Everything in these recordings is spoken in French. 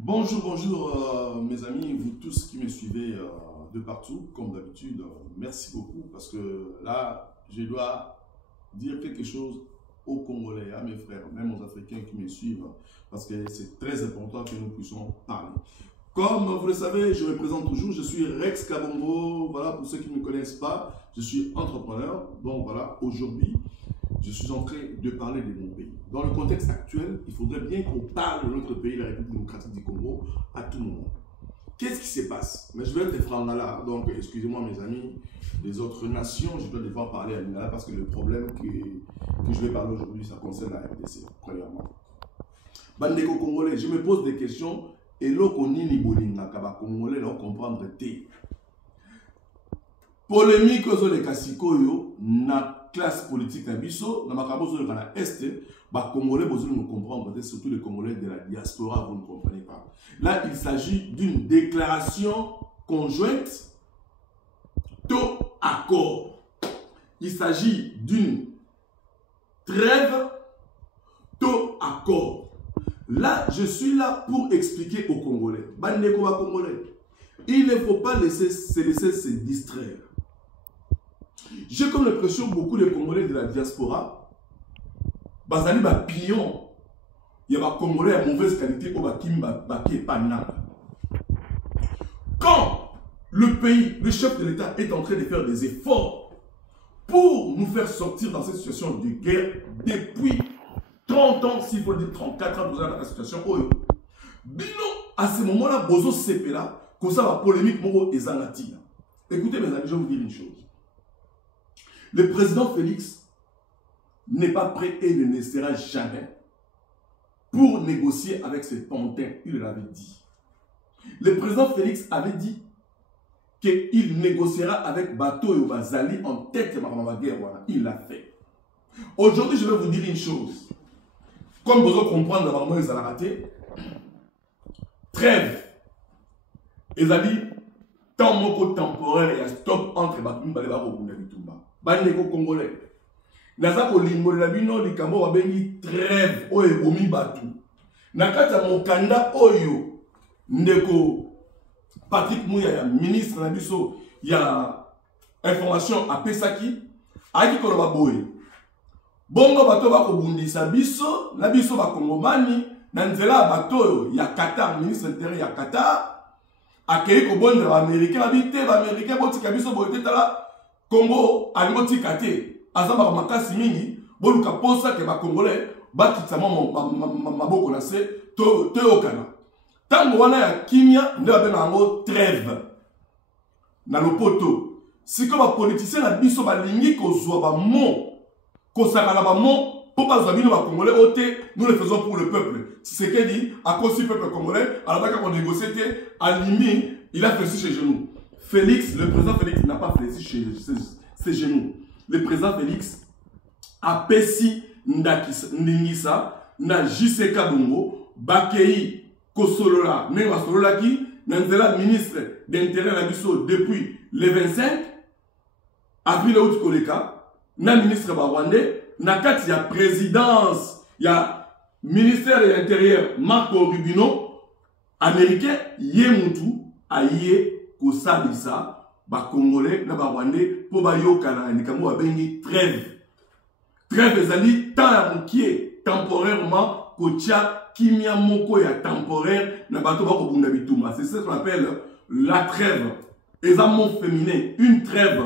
Bonjour, bonjour mes amis, vous tous qui me suivez de partout, comme d'habitude, merci beaucoup parce que là, je dois dire quelque chose aux Congolais, à mes frères, même aux Africains qui me suivent, parce que c'est très important que nous puissions parler. Comme vous le savez, je me présente toujours, je suis Rex Kabongo, voilà, pour ceux qui ne me connaissent pas, je suis entrepreneur, donc voilà, aujourd'hui, je suis en train de parler de mon pays. Dans le contexte actuel, il faudrait bien qu'on parle de notre pays, la République démocratique du Congo, à tout moment. Qu'est-ce qui se passe? Mais je vais être franc là, donc excusez-moi mes amis des autres nations, je dois devoir parler à Lingala parce que le problème que je vais parler aujourd'hui, ça concerne la RDC, premièrement. Bandeko Congolais, je me pose des questions et l'okoni ni bolinga kaba Congolais, là, comprendre té. Polémique aux les kasikoyo na classe politique na biso na makabozo na est ba Congolais besoin nous comprendre, surtout les Congolais de la diaspora, vous ne comprenez pas. Là, il s'agit d'une déclaration conjointe taux accord. Il s'agit d'une trêve taux accord. Là, je suis là pour expliquer aux Congolais. Bandeko ba Congolais, il ne faut pas se laisser se distraire. J'ai comme l'impression beaucoup de Congolais de la diaspora, bazali ba pion, il y a des Congolais à mauvaise qualité au bakim baké panaka. Quand le pays, le chef de l'État est en train de faire des efforts pour nous faire sortir dans cette situation de guerre depuis 30 ans, s'il faut le dire 34 ans, vous avez la situation. Bino, à ce moment-là, Bozo Sepela, comme ça, la polémique moro et zanati. Écoutez, mes amis, je vais vous dire une chose. Le président Félix n'est pas prêt et ne le sera jamais pour négocier avec ses pantins. Il l'avait dit. Le président Félix avait dit qu'il négociera avec Bato et Bazali en tête de la guerre. Il l'a fait. Aujourd'hui, je vais vous dire une chose. Comme vous allez comprendre, normalement, ils ont raté. Trêve. Ils ont dit, tant moko temporaire, il y a stop entre Batum et Batumba. Bandeko Congolais. Nazako limbo la bino likambo wabengi trêve oyo bomi batu. Nakata mokanda oyo ndeko Patrick Mouya, ministre na biso ya information a Pesaki, aki koloba boye. Bongo bato bako bundisa biso, na biso bakongomani na nzela bato ya Qatar, ministre intérieur ya Qatar, akei ko bonza ba américain habité ba américain botika biso boye tala Congo alimoti kate azaba makasi mingi boluka posa ke ba Congolais bakitama maboko na se to okana. Tango wana ya kimia nde babena yango trêve na lopoto. Siko ba politicien na biso balingi kozwa ba mot kosakala ba mot po bazwa bino ba Congolais ote, nous le faisons pour le peuple. C'est ce qu'il dit à cause du peuple congolais, alors qu'on négocie, à Limi, il a fléchi chez genoux. Félix, le président Félix n'a pas fléchi chez ses genoux. Le président Félix a pessi Ndingisa, na Jiseka Bongo, Bakei Kosolola, Newa Sololaki, Nanzela ministre d'intérêt à l'Abisso depuis le 25 avril août Koleka, na ministre Barwandais, na kat ya présidence, ya ministère de l'Intérieur Marco Rubino, américain, Yemutu, aye Kosalisa, ba Congolais, na Barwandais, po ba yokana, nikambo abengi trêve. Trêve ezali tant moukié, temporairement, kotia kimia moko ya temporaire, na bato ba kobunda bituma. C'est ça qu'on appelle la trêve. Ezamon féminin, une trêve.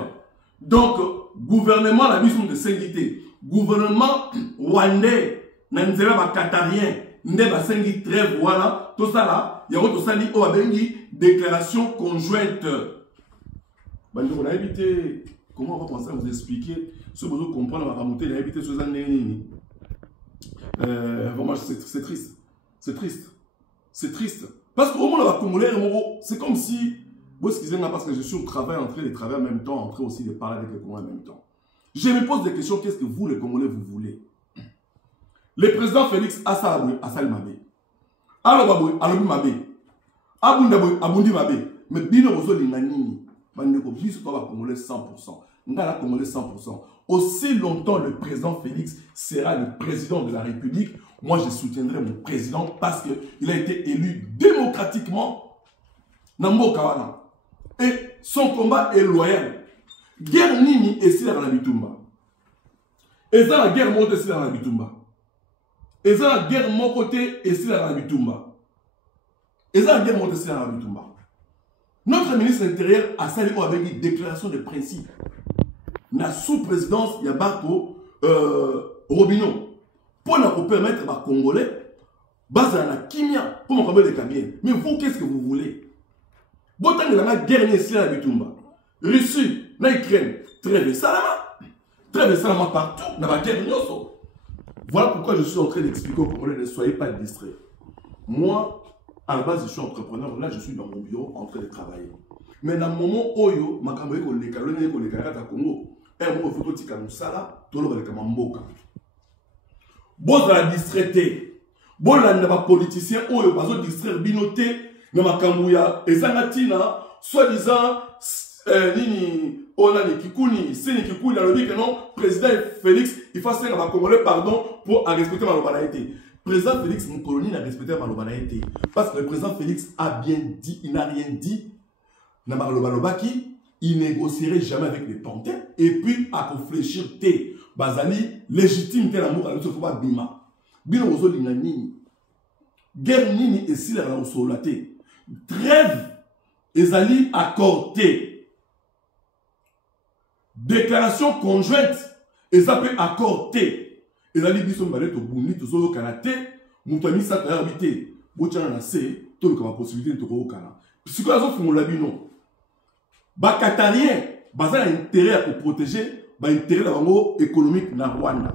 Donc, gouvernement, la mission de sécurité, gouvernement rwandais, nanzela ba qatarien, nde ba sengi trêve wala, tout ça là, yako to sali o abengi déclaration conjointe. Bandi on a évité. Comment on va penser à vous expliquer ce que vous comprenez la ramonter, il a évité ce années. Vraiment, c'est triste. C'est triste. C'est triste. Parce qu'au moins, la Congolais, c'est comme si, vous excusez-moi parce que je suis au travail, en train de travailler en même temps, en train aussi de parler avec les Congolais en même temps. Je me pose des questions, qu'est-ce que vous, les Congolais, vous voulez? Le président Félix Assal Mabé. Alors, Mabé. Abundi Mabé. Mais Bino Rozo Linganini. Bandeko, biso pas Congolais 100%. Ngala Congolais 100%. Aussi longtemps le président Félix sera le président de la République, moi je soutiendrai mon président parce qu'il a été élu démocratiquement démocratiquement Nambo Kawana. Et son combat est loyal. Guerre Nini est si dans la Bitumba. Et ça, la guerre monte ici dans la Bitumba. Et ça, la guerre mon côté ici dans la Bitumba. Et ça, la guerre monte ici dans la Bitumba. Notre ministre de l'Intérieur a salué avec une déclaration de principe. La sous-présidence, il y a Bako Robinon. Pour nous permettre aux Congolais, basé dans la kimia, pour nous les camions. Mais vous, qu'est-ce que vous voulez? Bon, tant que la guerre ici dans la Bitumba. Russie, la Ukraine, trêve Salama partout, dans la guerre. Voilà pourquoi je suis en train d'expliquer aux Congolais, ne soyez pas distraits. Moi, à la base, je suis entrepreneur, là je suis dans mon bureau en train de travailler. Mais dans le moment où je suis en Congo, un mot photo tika musala, tout le monde est mboka. Bon, la distraité. Bon, là, il y a des politiciens qui ont distraire binoté, mais Makambouya, et Zangatina, soi-disant, on a des Kikouni, c'est des Kikouni, dans le dit que non, président Félix, il faut faire un Congolais pardon pour respecter ma localité. Président Félix Moukoloni n'a respecté ma localité. Parce que le président Félix a bien dit, il n'a rien dit. Namarlobalobaki, il négocierait jamais avec les pantins. Et puis, à réfléchir, Bazali, légitime, tel amour, à l'autre fois, Bima. Bino Ozo Linganini. Guerre Nini et si la Solaté. Trêve, Ezali accordé. Déclaration conjointe, Ezapé accordé. Ezali Bisson Balet au Bouni, tout ça au Kanate, Moutami Saka habité. Boutchan na se, tout le cas, possibilité de au Kana. Psychologie, font la bino. Ba Qatarien, bazan a intérêt à protéger, ba intérêt d'abord économique na Rwanda.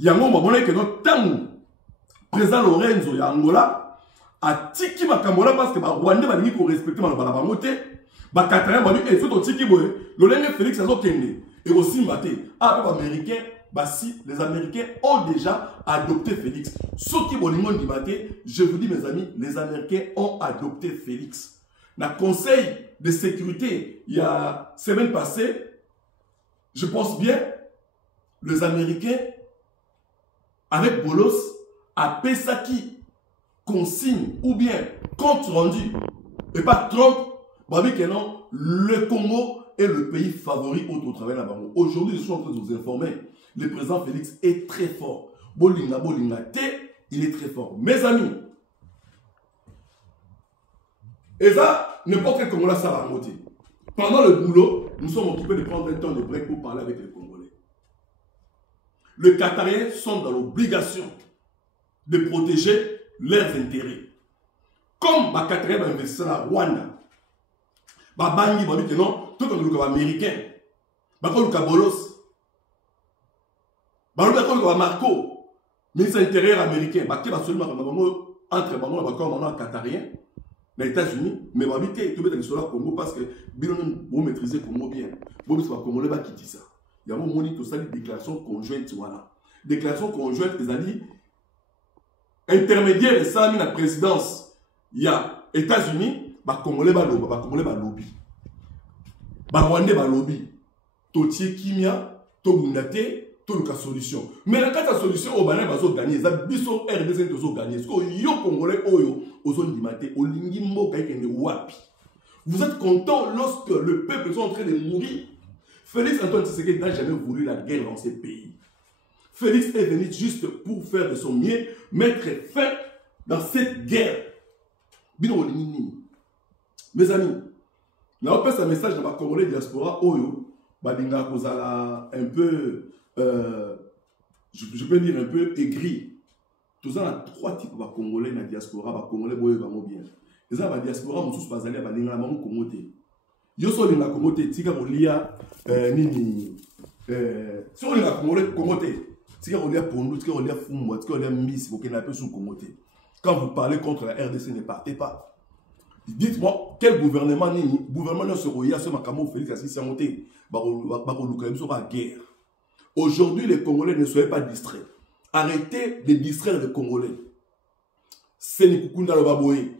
Yango mabonne que notre temps, président Lorenzo ya Angola, a tiki makambola parce que ba Rwanda ba lingi ko respecter ma ba moté, ba Qatarien ba lui et tout tiki boy, le Félix azo kende, et aussi mbaté, ah américain. Bah si les Américains ont déjà adopté Félix. Ceux qui vont dit maté, je vous dis mes amis, les Américains ont adopté Félix. Dans le Conseil de sécurité, il y a semaine passée, je pense bien, les Américains, avec Bolos, à Pesaki, consigne ou bien compte rendu, et pas Trump, bah oui que non, le Congo est le pays favori au travail là-bas. Aujourd'hui, je suis en train de vous informer. Le président Félix est très fort. Bolinga, il est très fort. Mes amis, et ça, n'importe quel Congolais, ça va monter. Pendant le boulot, nous sommes occupés de prendre un temps de break pour parler avec les Congolais. Les Qatariens sont dans l'obligation de protéger leurs intérêts. Comme les Qatariens vont investir à Rwanda, Bangi va dire que non, tout comme les Américains, les Bolos, les Marco, ministre intérieur américain, qui va seulement entre les Qatariens, les États-Unis, mais va vite tout mettre sur le Congo parce que vous maîtrisez le Congo bien. Vous ne Congolais pas qui dit ça. Il y a un moment où ça dit déclaration conjointe. Voilà. Déclaration conjointe, les amis, intermédiaire de ça, la présidence, il y a États-Unis, les Congolais lobby. Les Rwandais lobby. Totier Kimia, Tobundate, tout le cas solution. Mais la carte solution, au Banais va gagner. Ça biso RDC to gagner. Parce que yo Congolais oyo ozone dimate olingi mboka ikende wapi. Vous êtes content lorsque le peuple est en train de mourir. Félix Antoine Tshisekedi n'a jamais voulu la guerre dans ces pays. Félix est venu juste pour faire de son mieux, mettre fin dans cette guerre. Bino olingi. Mes amis, là on passe un message dans ma Congolais diaspora oyo badinga kozala un peu je peux dire un peu aigri. Tout ça, on a trois types de Congolais dans la diaspora, les Congolais boye vraiment bien. Les gens dans la diaspora, on tous pas allés à la Congo. Yo so linga Congo te, tika bolia nini si on linga Congo te, tika bolia Pondo, tika bolia Fumwa, tika bolia Miss, pour qu'il un peu sous Congo te. Quand vous parlez contre la RDC, ne partez pas. Dites-moi, quel gouvernement nini, gouvernement se roya ce makamo Félix Assis monté, la guerre. Aujourd'hui, les Congolais ne soyez pas distraits. Arrêtez de distraire les Congolais. Sénikukunda le baboye,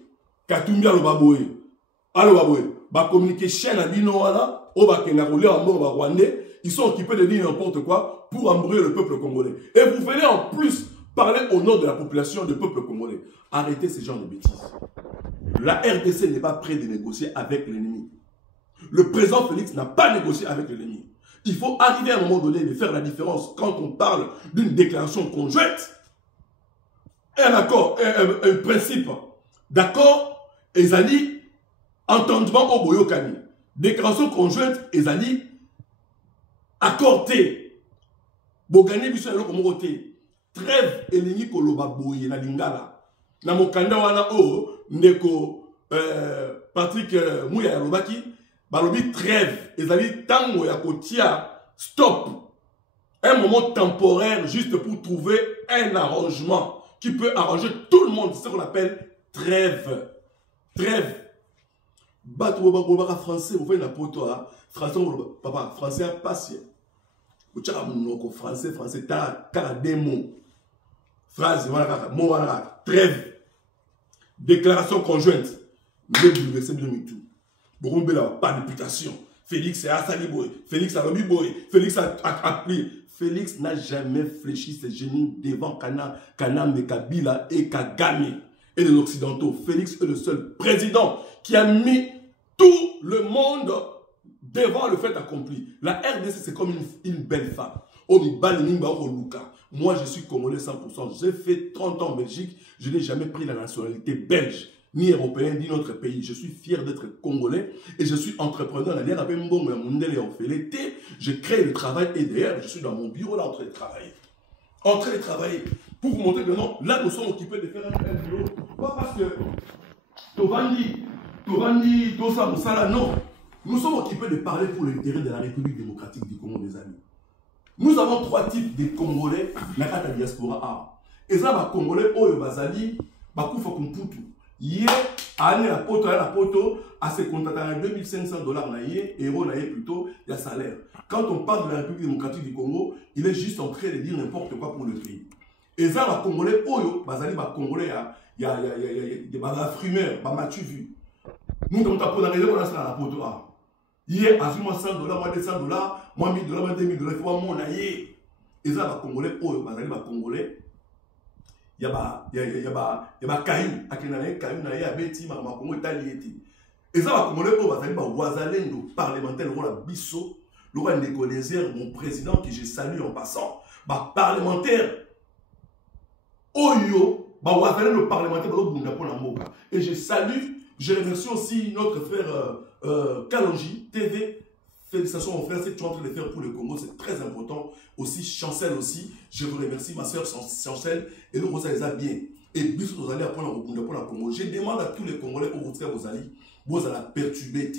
Katumbia le baboye, Alo baboye, ba communiquer chaîne à Binoala, au Bakenarolé, en mort Rwandais, ils sont occupés de dire n'importe quoi pour embrouiller le peuple congolais. Et vous venez en plus parler au nom de la population du peuple congolais. Arrêtez ce genre de bêtises. La RDC n'est pas prête de négocier avec l'ennemi. Le président Félix n'a pas négocié avec l'ennemi. Il faut arriver à un moment donné de faire la différence quand on parle d'une déclaration conjointe. Un accord, un principe d'accord, ezali, entendement au boyokani. Déclaration conjointe, ezali, accordé. Bogani biso yalo komokote. Trêve elingi koloba boye na lingala. Na mokanda wana o ndeko Patrick Mouya yalobaki balobi trêve ezali tango ya kotia stop. Un moment temporaire juste pour trouver un arrangement qui peut arranger tout le monde. C'est ce qu'on appelle trêve. Trêve. Bato baba français, vous faites na poto français papa français patient. Vous tchaka monoko français ta démo. Phrase voilà mot voilà trêve. Déclaration conjointe. Le bouleversé de tout. Beaucoup pas d'imputation. Félix est Assali Boy. Félix a Robi Boy. Félix a appelé. Félix n'a jamais fléchi ses genoux devant Kanam et Kabila et Kagame et les Occidentaux. Félix est le seul président qui a mis tout le monde devant le fait accompli. La RDC, c'est comme une belle femme. Moi, je suis congolais 100%. J'ai fait 30 ans en Belgique. Je n'ai jamais pris la nationalité belge, ni européen, ni notre pays. Je suis fier d'être congolais et je suis entrepreneur. Je crée le travail et d'ailleurs, je suis dans mon bureau là en train de travailler. En train de travailler. Pour vous montrer que non, là, nous sommes occupés de faire un bureau. Pas parce que Tovandi, Tosa, Moussala, non. Nous sommes occupés de parler pour l'intérêt de la République démocratique du Congo, mes amis. Nous avons trois types de Congolais dans la diaspora. Et ça, les Congolais, Oyo Bazali, Bakoufa Kumputu. Hier, à la poto, à se contenter à $2500 euros plutôt, il y a salaire. Quand on parle de la République démocratique du Congo, il est juste en train de dire n'importe quoi pour le pays. Et ça, les Congolais, Oyo Bazali, les Congolais, il y a des frimeurs, des matu vu. Nous, on a posé la poto. Hier, à $100, moi $200, moi $1000, moi $2000, il faut mon aïe. Et ça, les Congolais, les Congolais, il y a des cailloux, il y a des bêtis, et ça, les Congolais, les parlementaires, le bisso, le négociateur, mon président, que je salue en passant, les parlementaires, Oyo, le parlementaire, et je salue. Je remercie aussi notre frère Kalonji TV. Félicitations mon frère, c'est que tu es en train de faire pour le Congo, c'est très important. Aussi Chancel aussi, je vous remercie ma soeur Chancel et le Rosa les a bien. Et bis vous allez apprendre pour la Congo. Je demande à tous les Congolais où vous allez la perturber.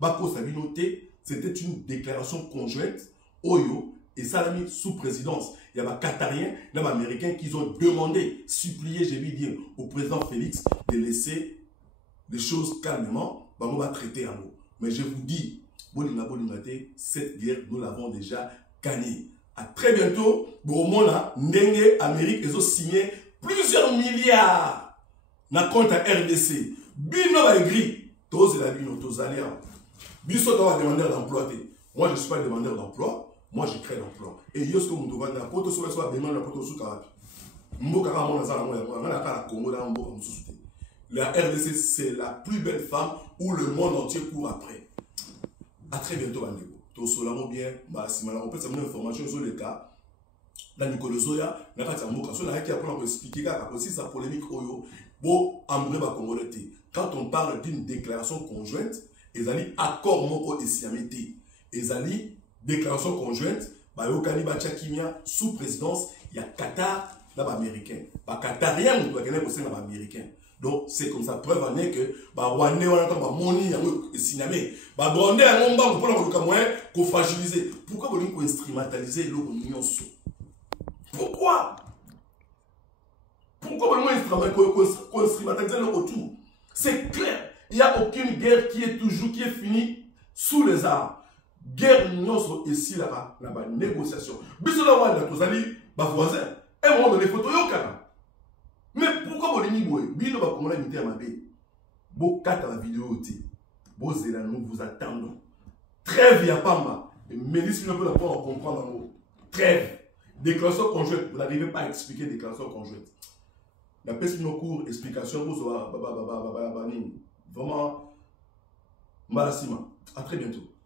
Bako Sabinoté, c'était une déclaration conjointe Oyo et Salami sous présidence. Il y a des Qatariens, des Américains qui ont demandé, supplié, je vais dire, au président Félix de laisser les choses calmement, on va traiter à nous. Mais je vous dis, cette guerre, nous l'avons déjà gagnée. À très bientôt. Bon, là, Ndenge, Amérique, ils ont signé plusieurs milliards dans compte à RDC. Bino va écrit, tous la bino, tous alliés. Biso doit demandeur d'emploi. Moi, je ne suis pas demandeur d'emploi. Moi, je crée l'emploi. Et Yosko Moudouva, la poto soit demande la poto sous Karapi. Mboka Ramon Nazara, la Congo, la Mboka Moussouté. La RDC, c'est la plus belle femme où le monde entier court après. A très bientôt, Bandego. Tout cela bien, on peut savoir une information sur le cas. Dans Nicolas Zoya, on a expliquer aussi sa polémique. Quand on parle d'une déclaration conjointe, ils allaient accord moko et siamité. Ils allaient déclaration conjointe, sous présidence, il y a Qatar, l'américain. Qatarien, on doit gagner aussi l'américain. Donc, c'est comme ça, preuve en est que, Rwandais, on a moni, signamé, Rwandais, on fragiliser. Pourquoi vous instrumentaliser l'union? Pourquoi? Pourquoi vous instrumentaliser le retour? C'est clair, il n'y a aucune guerre qui est finie sous les armes. Guerre, non, ici, là-bas, négociation. Bisous, là, vous allez, voisin, et on donne les photos, mais pourquoi vous avez dit que vous avez dit que vous avez dit que nous vous attendons. Trêve, il n'y a pas mal. Mais si vous ne pouvez pas comprendre, trêve. Déclaration conjointe. Vous n'arrivez pas à expliquer déclaration conjointe. La peste de nos cours, explication, vous avez Mbalasima. À très bientôt.